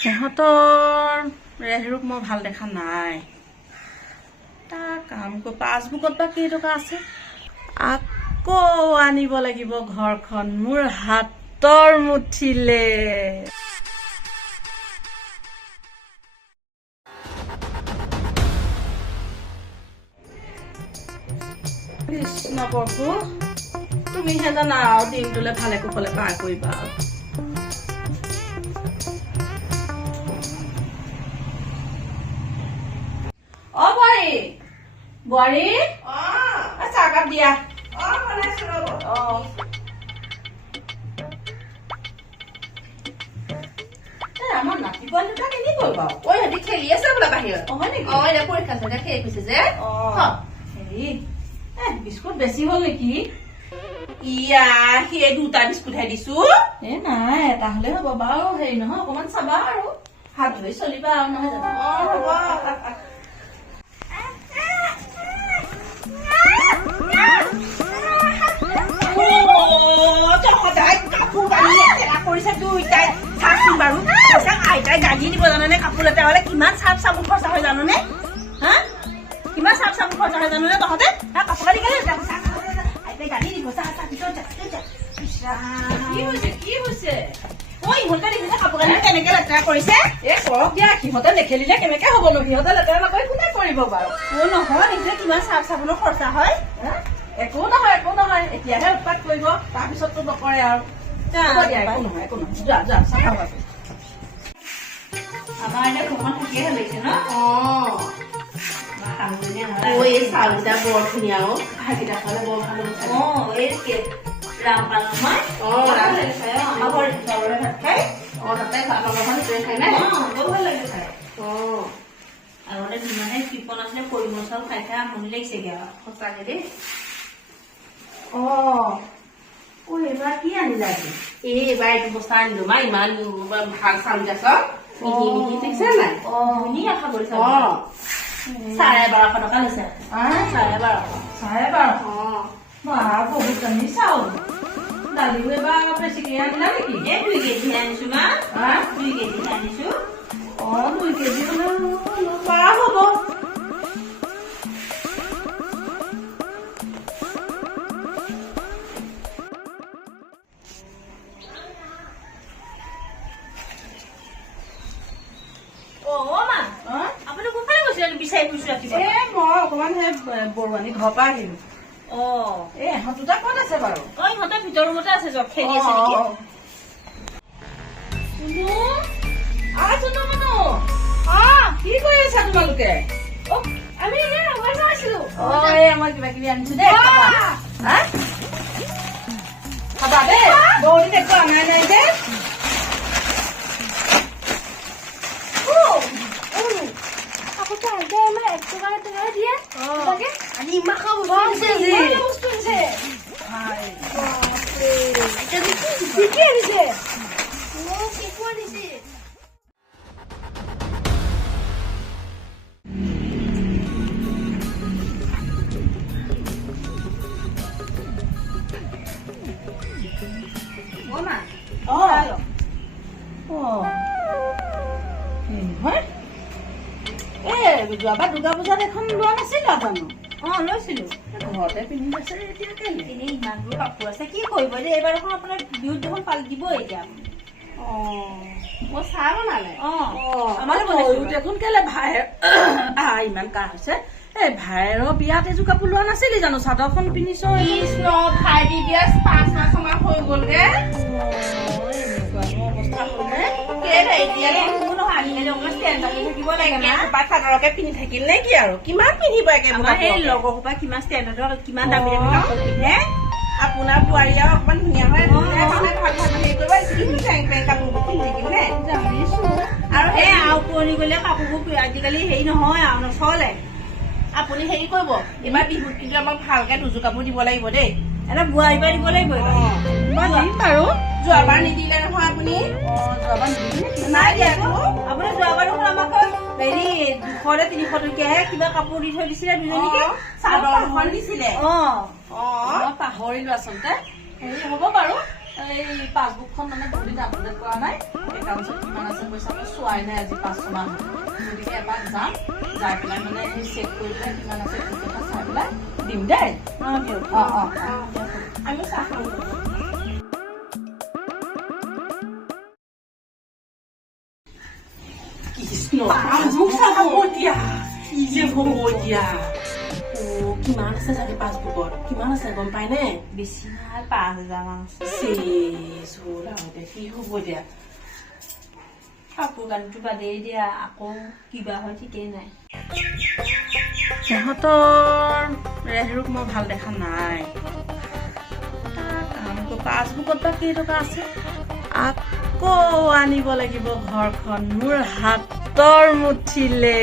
সিহঁতৰ ৰেহৰুক মই ভাল দেখা নাই। তাৰ কাম কৰি পাছবুকত বা কেইটকা আছে, আকৌ আনিব লাগিব ঘৰখন মোৰ হাতৰ মুঠিলে। কৃষ্ণ প্ৰভু, তুমিহে জানা আৰু দিনটোলে ভালে কুশলে পাৰ কৰিবা। অ বোৱাৰী, বোৱাৰী, চাহকাপ দিয়া। আমাৰ নাতি পোৱালি দুটা কেনি গ'ল বাৰু? সিহঁতি খেলি আছে বোলে বাহিৰত। হয় নেকি? এতিয়া পৰীক্ষা চৰীক্ষা শেষ হৈছে যে। হেৰি বিস্কুট বেছি হ'ল নেকি? ইয়া সেই দুটা বিস্কুটহে দিছো। নাই এটা হলে হ'ব বাৰু। হেৰি নহয়, অকমান চাবা আৰু হাত ধৰি চলিবা আৰু, নহয় জানো? সদায় কাপোৰ কানি লেতেৰা কৰিছে দুইটাই। চাচোন বাৰু, আইতাই গালি দিব জানানে? কাপোৰ লেতেৰা হলে কিমান চাফ চাবোন খৰচা হয় জানোনে? হা, কিমান চাফ চাবোন খৰচা হয় জানোনে? তহঁতে কাপোৰ কানি কেলে আইতাই গালি দিব। কি হৈছে? ইহঁতে দেখিছে কাপোৰ কানি কেনেকে লেতেৰা কৰিছে। কৰক দিয়া, সিহঁতে নেখেলিলে কেনেকে হ'বনো? সিহঁতে লেতেৰা নকৰি কোনে কৰিব বাৰু? নহয়, দেখিছে কিমান চাফ চাবোনৰ খৰচা হয়। একো নহয়, একো নহয়। এতিয়াহে উৎপাত কৰিব, তাৰপিছততো নকৰে আৰু। হ'ব দিয়া, একো নহয়, একো নহয়। যোৱা যোৱা, চাফা হোৱা। আমাৰ এতিয়া ঘৰখন থাকিয়ে লাগিছে ন? এই চাউলকেইটা বৰ ধুনীয়া, ভাতকেইটা খালে বৰ ভাল হৈছে। ৰামপাল নহয়? আমাৰ ঘৰত চাউলে ভাত খাই। তাতে চাহখন সেইটোৱে খাই নাই? বৰ ভাল লাগে খাই। আগতে যিমানে কৃপন আছিলে পৰিমল চাউল খাই খাই আমনি লাগিছেগে আৰু। সঁচাকে দেই। এইবাৰ কি আনিলা? এইবাৰ এইটো বস্তা আনিলো মা, ইমান ভাল চাউল গেছ মিহি মিহি দেখিছে নাই? ধুনীয়া খাবলৈ চাউল। 1250 টকা লৈছে। 1250? বহুত দামী চাউল। দালিও এবাৰ বেছিকে আনিলা নেকি? 2 কেজি আনিছো মা। 2 কেজি আনিছো। 2 কেজি হলে পাৰা হ'ব। আপুনি কোনফালে গৈছিলে বিচাৰি ফুৰিছো ৰাতিপুৱা? মই অকমান সেই বৰুৱানী ঘৰৰ পৰা আহিলো। ইহঁত দুটা ক'ত আছে বাৰু? ইহঁতৰ ভিতৰ ৰুমতে আছে, জব খেলি আছে নেকি? কি কৰি আছা তোমালোকে? আমি মোবাইল চাইছিলো। মই কিবা কিবি আনিছো দেই, খাবা দেই। দৌৰিত একো অনাই নাই যে। যোৱাবাৰ দুৰ্গা পূজাত এখন লোৱা নাছিলা জানো? লৈছিলো। ঘৰতে পিন্ধি আছে এতিয়া কেলে? এনেই ইমানবোৰ কাপোৰ আছে, কি কৰিব এতিয়া? এইবাৰ দেখোন আপোনাৰ বিহুত দেখোন পাল দিব এতিয়া। মই চাহ বনালে। আমাৰ দেখোন কেলে ভাই ইমান কাহ হৈছে। এই ভাইৰৰ বিয়াত এযোৰ কাপোৰ লোৱা নাছিলি জানো? চাদৰখন পিন্ধিছ। খাই দি দিয়া 5 মাহ 6 মাহ হৈ গ'লগে। অৱস্থা হ'লনে? চাদৰকে পিন্ধি থাকিল নে কি আৰু? কিমান পিন্ধিব একেবাৰে? সেই লগৰ সোপা কিমান ষ্টেণ্ডাৰ্ডৰ কিমান দামী দামী কাপোৰ পিন্ধে। আপোনাৰ বোৱাৰী আৰু অকমান ধুনীয়া হয় ভাল হেৰি কৰিব কাপোৰবোৰ পিন্ধি থাকিল নে? আৰু সেই পুৰণি গলে কাপোৰবোৰ আজিকালি হেৰি নহয় আৰু নচলে। আপুনি হেৰি কৰিব, এইবাৰ বিহুত কিন্তু আমাক ভালকে দুযোৰ কাপোৰ দিব লাগিব দেই। এটা বোৱাৰী পৰা দিব লাগিব। দিম বাৰু। যোৱাবাৰ নিদিলে নহয় আপুনি? নাই দিয়া। আপুনি যোৱাবাৰ দেখোন আমাক হেৰি 200 নে 300 টকীয়াহে কিবা কাপোৰ দি থৈ দিছিলে দুজনীকে। চাদৰ এখন দিছিলে। মই পাহৰিলো আচলতে। হেৰি হ'ব বাৰু, এই পাছবুকখন মানে বহুত আপডেট কৰা নাই একাউণ্টত কিমান আছে পইচা মই চোৱাই নাই আজি 5 মাহ গতিকে এবাৰ যাম যাই পেলাই মানে সেই চেক কৰি পেলাই কিমান আছে পইচা চাই পেলাই দিম দেই আমি চাহ খাওঁ কৃষ্ণ পাছবুক চাব দিয়া কি যে হ'ব দিয়া কিমান আছে চাগে পাছবুকত কিমান আছে গম পাই নে বেছি নাই 5,000 মান কি হ'ব দিয়া কাপোৰ কানিটো বাদেই দিয়া আকৌ কিবা হয় ঠিকেই নাই সিহঁতৰ ৰেহৰুক মই ভাল দেখা নাই পাছবুকত বা কেই টকা আছে আকৌ আনিব লাগিব ঘৰখন মোৰ হাতৰ মুঠিলে